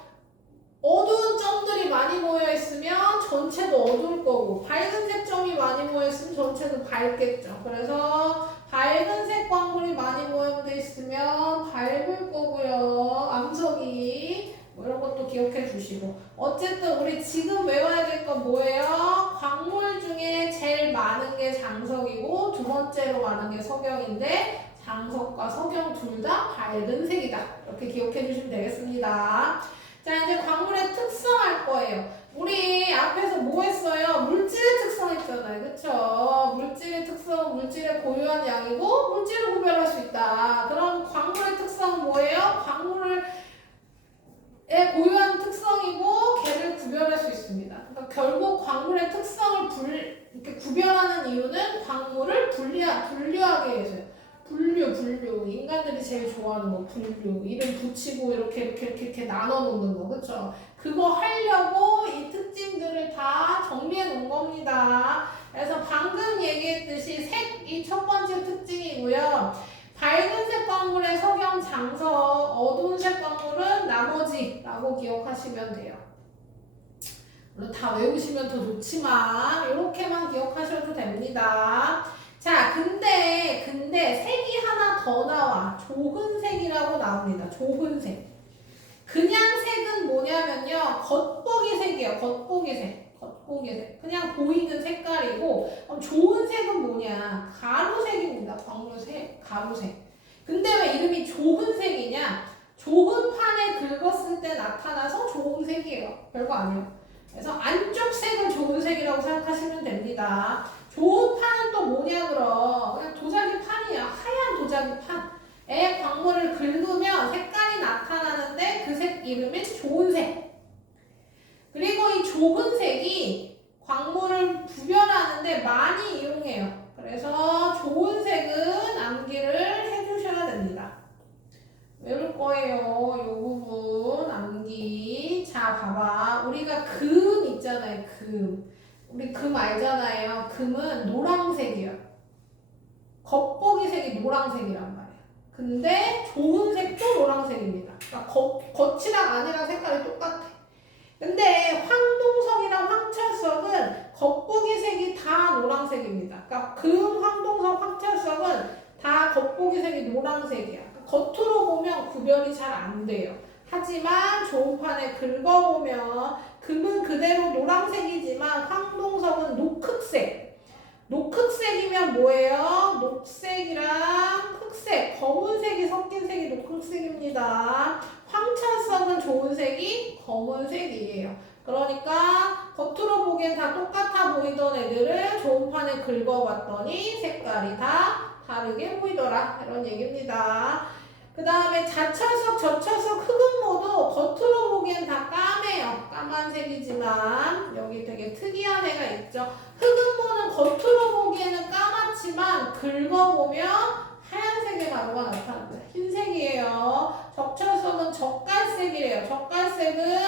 어두운 점들이 많이 모여 있으면 전체도 어두울 거고 밝은색 점이 많이 모여 있으면 전체도 밝겠죠. 그래서 밝은색 광물이 많이 모여져 있으면 밝을 거고요. 암석이 뭐 이런 것도 기억해 주시고 어쨌든 우리 지금 외워야 될 건 뭐예요? 광물 중에 제일 많은 게 장석이고 두 번째로 많은 게 석영인데 장석과 석영 둘 다 밝은색이다. 이렇게 기억해 주시면 되겠습니다. 자, 이제 광물의 특성 할 거예요. 우리 앞에서 뭐 했어요? 물질의 특성 했잖아요. 그쵸? 물질의 특성은 물질의 고유한 양이고 물질을 구별할 수 있다. 그럼 광물의 특성은 뭐예요? 광물의 고유한 특성이고 걔를 구별할 수 있습니다. 그러니까 결국 광물의 특성을 이렇게 구별하는 이유는 광물을 분류하게 해서요. 분류. 인간들이 제일 좋아하는 거, 분류. 이름 붙이고 이렇게 나눠 놓는 거, 그쵸? 그거 하려고 이 특징들을 다 정리해 놓은 겁니다. 그래서 방금 얘기했듯이 색이 첫 번째 특징이고요. 밝은색 광물의 석영, 장석, 어두운색 광물은 나머지라고 기억하시면 돼요. 물론 다 외우시면 더 좋지만 이렇게만 기억하셔도 됩니다. 자, 근데 색이 하나 더 나와. 조근색이라고 나옵니다. 조근색. 그냥 색은 뭐냐면요. 겉보기 색이에요. 겉보기 색. 그냥 보이는 색깔이고 그럼 좋은 색은 뭐냐. 가루색입니다. 광물색, 가루색. 근데 왜 이름이 조근색이냐. 좁은 판에 긁었을 때 나타나서 좋은 색이에요. 별거 아니에요. 그래서 안쪽 색을 좋은 색이라고 생각하시면 됩니다. 좋은 판은 또 뭐냐 그럼 그냥 도자기 판이야. 하얀 도자기 판에 광물을 긁으면 색깔이 나타나는데 그 색 이름이 좋은 색. 그리고 이 좁은 색이 광물을 구별하는데 많이 이용해요. 그래서 좋은 색은 암기를 해주셔야 됩니다. 외울 거예요. 이 부분 암기. 자, 봐봐. 우리가 금 있잖아요. 금. 우리 금 알잖아요. 금은 노란색이야. 겉보기 색이 노란색이란 말이야. 근데 좋은 색도 노란색입니다. 그러니까 겉이랑 안이랑 색깔이 똑같아. 근데 황동석이랑 황철석은 겉보기 색이 다 노란색입니다. 그러니까 금, 황동석, 황철석은 다 겉보기 색이 노란색이야. 겉으로 보면 구별이 잘 안 돼요. 하지만 좋은 판에 긁어보면 금은 그대로 노란색이지만 황동석은 녹흑색. 녹흑색이면 뭐예요? 녹색이랑 흑색, 검은색이 섞인 색이 녹흑색입니다. 황철석은 좋은 색이 검은색이에요. 그러니까 겉으로 보기엔 다 똑같아 보이던 애들을 좋은 판에 긁어봤더니 색깔이 다 다르게 보이더라. 이런 얘기입니다. 그 다음에 자철석, 저철석, 흑은모도 겉으로 보기엔 다 까매요. 까만색이지만 여기 되게 특이한 애가 있죠. 흑은모는 겉으로 보기에는 까맣지만 긁어보면 하얀색의 가루가 나타납니다. 흰색이에요. 적철석은 적갈색이래요. 적갈색은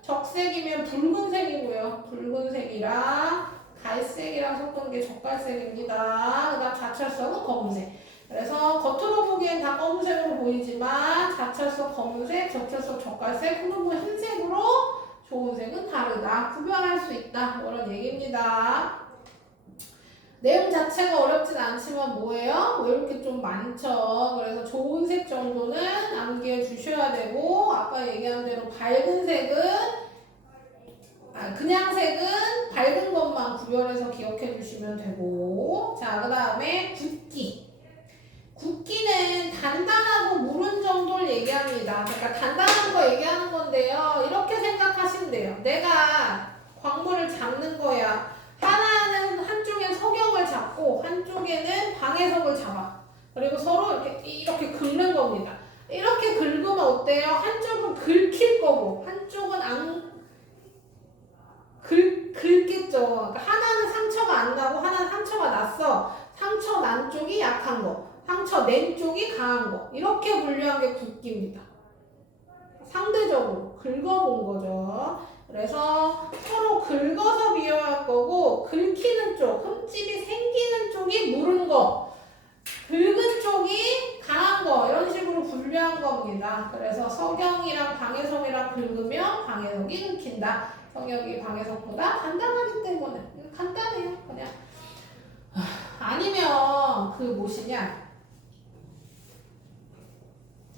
적색이면 붉은색이고요. 붉은색이랑 갈색이랑 섞은 게 적갈색입니다. 그 다음 자철석은 검은색. 그래서 겉으로 보기엔 다 검은색으로 보이지만 자철석 검은색, 적철석 적갈색, 흑은모 흰색으로 좋은 색은 다르다. 구별할 수 있다. 이런 얘기입니다. 내용 자체가 어렵진 않지만 뭐예요? 왜 이렇게 좀 많죠? 그래서 좋은 색 정도는 암기해 주셔야 되고 아까 얘기한 대로 밝은 색은 그냥 색은 밝은 것만 구별해서 기억해 주시면 되고 자, 그 다음에 굵기. 굵기는 단단하고 무른 정도를 얘기합니다. 그러니까 단단한 거 얘기하는 건데요. 이렇게 생각하시면 돼요. 내가 광물을 잡는 거야. 하나는 한쪽엔 석영을 잡고 한쪽에는 방해석을 잡아. 그리고 서로 이렇게 긁는 겁니다. 이렇게 긁으면 어때요? 한쪽은 긁힐 거고 한쪽은 안 긁겠죠. 그러니까 하나는 상처가 안 나고 하나는 상처가 났어. 상처 난 쪽이 약한 거, 상처 낸 쪽이 강한 거. 이렇게 분류한 게 굵기입니다. 상대적으로 긁어본 거죠. 그래서 서로 긁어서 비교할 거고 긁히는 쪽, 흠집이 생기는 쪽이 무른 거, 긁은 쪽이 강한 거 이런 식으로 분류한 겁니다. 그래서 석영이랑 방해석이랑 긁으면 방해석이 긁힌다. 석영이 방해석보다 단단하기 때문에 간단해요. 그냥 아니면 그 무엇이냐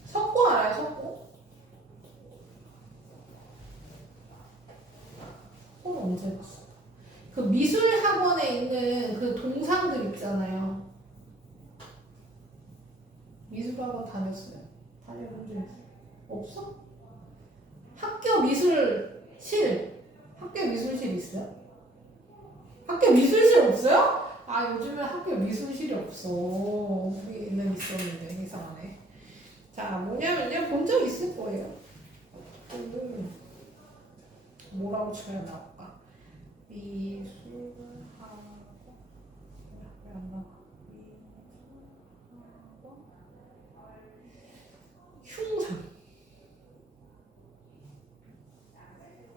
석고 알아요? 석고? 석고는 언제 봤어? 그 미술 학원에 있는 그 동상들 있잖아요. 미술 학원 다녔어요? 다녀본 적 있어요? 없어? 학교 미술실 있어요? 학교 미술실 없어요? 아, 요즘에 학교 미술실이 없어. 우리는 있었는데 이상하네. 자, 뭐냐면요, 본 적 있을 거예요. 뭐라고 쳐야 나올까? 미술학원 왜안 나와? 흉상.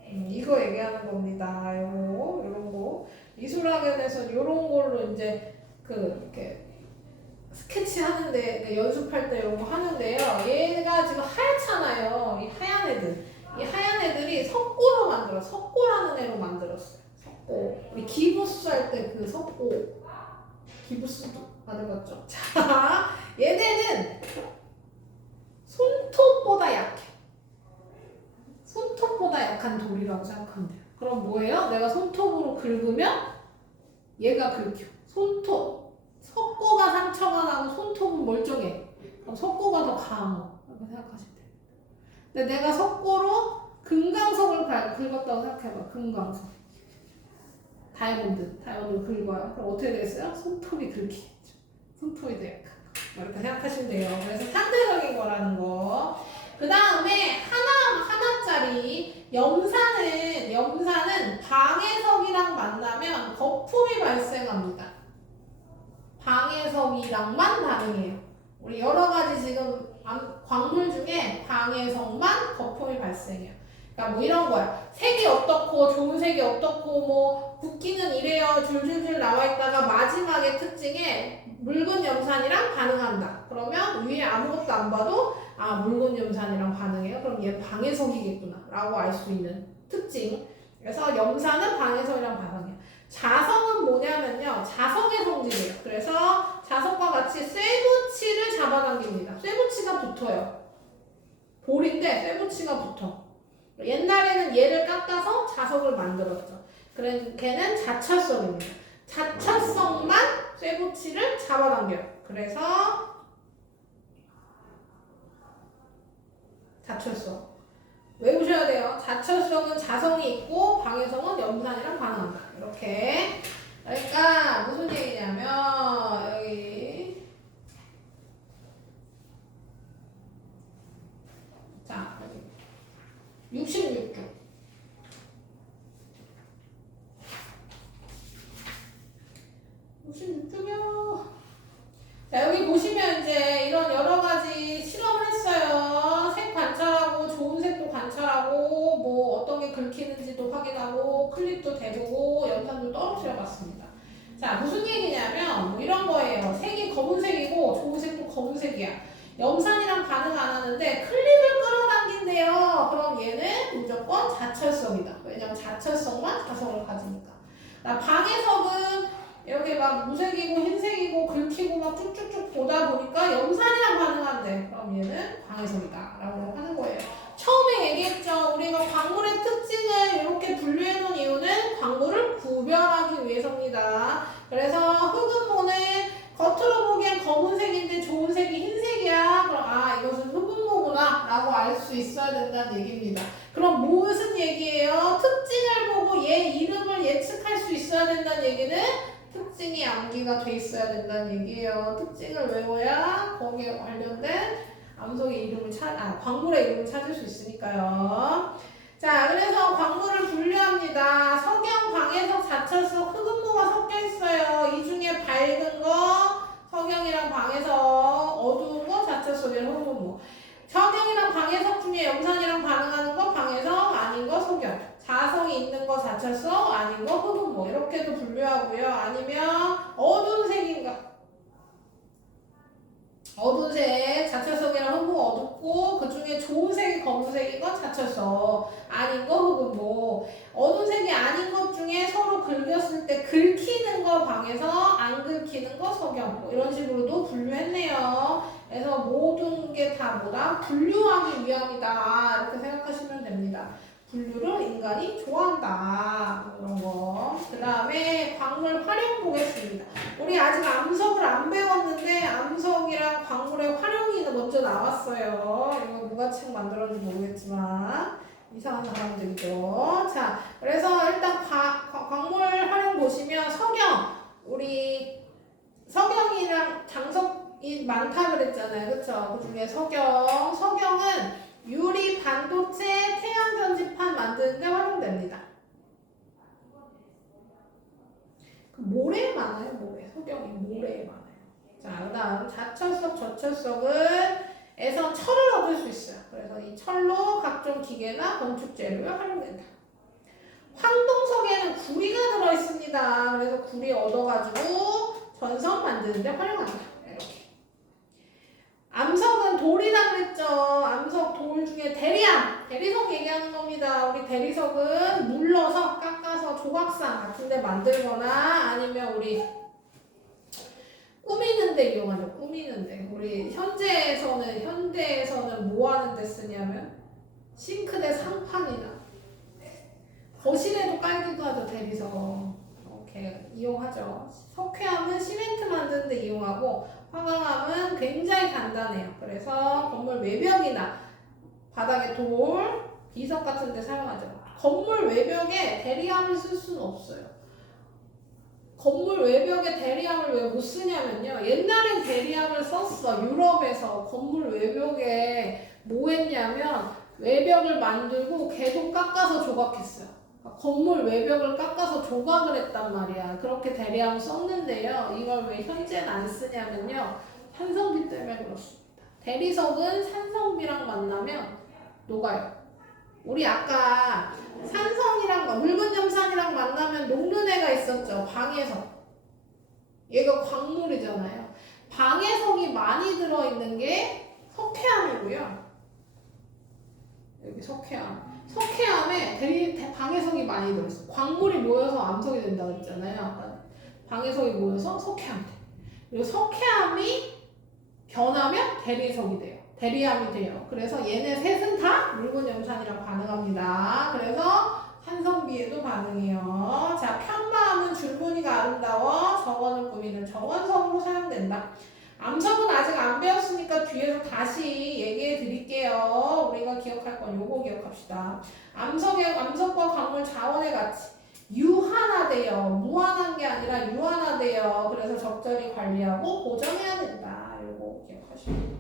이거 얘기하는 겁니다. 이런 거. 미술학원에서 이런 걸로 이제 이렇게 스케치 하는데, 연습할 때 이런 거 하는데요. 얘가 지금 하얗잖아요. 이 하얀 애들. 이 하얀 애들이 석고로 석고라는 애로 만들었어요. 석고. 우리 기부스 할 때 그 석고. 기부스도 만들었죠. 자, 얘네는 손톱보다 약해. 손톱보다 약한 돌이라고 생각하면 돼요. 그럼 뭐예요? 내가 손톱으로 긁으면 얘가 긁혀. 손톱. 석고가 상처가 나고 손톱은 멀쩡해. 그럼 석고가 더 강한 거. 이렇게 생각하시면 돼요. 근데 내가 석고로 금강석을 긁었다고 생각해봐. 금강석. 다이아몬드 긁어요. 그럼 어떻게 되겠어요? 손톱이 긁히겠죠. 손톱이 더 약한 거. 이렇게 생각하시면 돼요. 그래서 상대적인 거라는 거. 그 다음에 하나짜리 염산은 방해석이랑 만나면 거품이 발생합니다. 방해석이랑만 반응해요. 우리 여러 가지 지금 광물 중에 방해석만 거품이 발생해요. 그러니까 뭐 이런 거야. 색이 어떻고 좋은 색이 어떻고 뭐 붓기는 이래요. 줄줄줄 나와 있다가 마지막에 특징에 묽은 염산이랑 반응한다. 그러면 위에 아무것도 안 봐도 묽은 염산이랑 반응해요. 그럼 얘 방해석이겠구나 라고 알 수 있는 특징. 그래서 염산은 방해석이랑 반응해요. 자석은 뭐냐면요. 자석의 성질이에요. 그래서 자석과 같이 쇠붙이를 잡아당깁니다. 쇠붙이가 붙어요. 볼인데 쇠붙이가 붙어. 옛날에는 얘를 깎아서 자석을 만들었죠. 그래서 걔는 자철성입니다. 자철성만 쇠붙이를 잡아당겨요. 그래서 자철성 외우셔야 돼요. 자철성은 자성이 있고 방해성은 염산이랑 반응한다. 이렇게. 그러니까 무슨 얘기냐면 여기 자 66쪽 66쪽이요. 자, 여기 보시면 이제 이런 여러 가지 실험을 했어요. 색 관찰하고 좋은 색도 관찰하고 뭐 어떤 게 긁히는지도 확인하고 클립도 대보고 염산도 떨어뜨려 봤습니다. 자, 무슨 얘기냐면 뭐 이런 거예요. 색이 검은색이고 좋은 색도 검은색이야. 염산이랑 반응 안 하는데 클립을 끌어당긴 있는데요. 그럼 얘는 무조건 자철성이다. 왜냐면 자철성만 자성을 가지니까. 방해석은 이렇게 막 무색이고 흰색이고 긁히고 막 쭉쭉쭉 보다 보니까 염산이랑 반응한대. 그럼 얘는 방해석이다 라고 하는 거예요. 처음에 얘기했죠. 우리가 광물의 특징을 이렇게 분류해 놓은 이유는 광물을 구별하기 위해서입니다. 그래서 흑은모는 겉으로 보기엔 검은색인데 좋은 색이 흰색이야. 그럼 이것은 흑은모구나 라고 알 수 있어야 된다는 얘기입니다. 그럼 무슨 얘기예요? 특징을 보고 얘 이름을 예측할 수 있어야 된다는 얘기는 특징이 암기가 돼 있어야 된다는 얘기예요. 특징을 외워야 거기에 관련된 암석의 이름을 광물의 이름을 찾을 수 있으니까요. 자, 그래서 광물을 분류합니다. 석영, 방해석, 자철석, 흑은모가 섞여 있어요. 이 중에 밝은 거 석영이랑 방해석, 어두운 거 자철석이랑 흑은모. 석영이랑 방해석 중에 염산이랑 반응하는 거 방해석, 아닌 거 석영. 자성이 있는 거 자철석, 아닌 거 흑은모. 이렇게도 분류하고요. 아니면 어두운 색인가? 어두운 색, 자철석이랑 흑은모 어둡고 그 중에 좋은 색이 검은색인 건 자철석, 아닌 거 흑은모. 어두운 색이 아닌 것 중에 서로 긁었을 때 긁히는 거 방해석, 안 긁히는 거 석영. 뭐 이런 식으로도 분류했네요. 그래서 모든 게 다 뭐다? 분류하기 위함이다. 이렇게 생각하시면 됩니다. 분류를 인간이 좋아한다. 이런 거. 그 다음에 광물 활용 보겠습니다. 우리 아직 암석을 안 배웠는데 암석이랑 광물의 활용이 먼저 나왔어요. 이거 누가 책 만들었는지 모르겠지만 이상한 사람들이죠. 자, 그래서 일단 광물 활용 보시면 석영, 우리 석영이랑 장석이 많다 그랬잖아요. 그쵸? 그 중에 석영은 유리, 반도체, 태양 전지판 만드는데 활용됩니다. 모래에 많아요. 석영이 모래에 많아요. 자, 그 다음 자철석, 저철석은 에서 철을 얻을 수 있어요. 그래서 이 철로 각종 기계나 건축 재료에 활용된다. 황동석에는 구리가 들어있습니다. 그래서 구리 얻어가지고 전선 만드는데 활용한다. 이렇게. 암석은 돌이라 그랬죠. 암석 돌 중에 대리석 얘기하는 겁니다. 우리 대리석은 물러서 깎아서 조각상 같은 데 만들거나 아니면 우리 꾸미는 데 이용하죠. 꾸미는 데. 우리 현대에서는 뭐 하는 데 쓰냐면 싱크대 상판이나 거실에도 깔기도 하죠. 대리석. 이렇게 이용하죠. 석회암은 시멘트 만드는 데 이용하고 화강암은 굉장히 단단해요. 그래서 건물 외벽이나 바닥에 돌, 비석 같은 데 사용하죠. 건물 외벽에 대리암을 쓸 수는 없어요. 건물 외벽에 대리암을 왜 못 쓰냐면요. 옛날엔 대리암을 썼어. 유럽에서 건물 외벽에 뭐 했냐면 외벽을 만들고 계속 깎아서 조각했어요. 건물 외벽을 깎아서 조각을 했단 말이야. 그렇게 대리암을 썼는데요. 이걸 왜 현재는 안 쓰냐면요. 산성비 때문에 그렇습니다. 대리석은 산성비랑 만나면 녹아요. 우리 아까 산성이랑 묽은 염산이랑 만나면 녹는 애가 있었죠. 방해석. 얘가 광물이잖아요. 방해석이 많이 들어있는 게 석회암이고요. 여기 석회암. 석회암에 방해석이 많이 들어있어요. 광물이 모여서 암석이 된다고 했잖아요. 방해석이 모여서 석회암이 돼요. 그리고 석회암이 변하면 대리석이 돼요. 대리암이 돼요. 그래서 얘네 셋은 다 묽은 염산이랑 반응합니다. 그래서 산성비에도 반응해요. 자, 편마암은 줄무늬가 아름다워 정원을 꾸미는 정원석으로 사용된다. 암석은 아직 안 배웠으니까 뒤에서 다시 얘기해 드릴게요. 우리가 기억할 건 요거 기억합시다. 암석과 광물 자원의 가치 유한하대요. 무한한 게 아니라 유한하대요. 그래서 적절히 관리하고 보정해야 된다. 요거 기억하시고.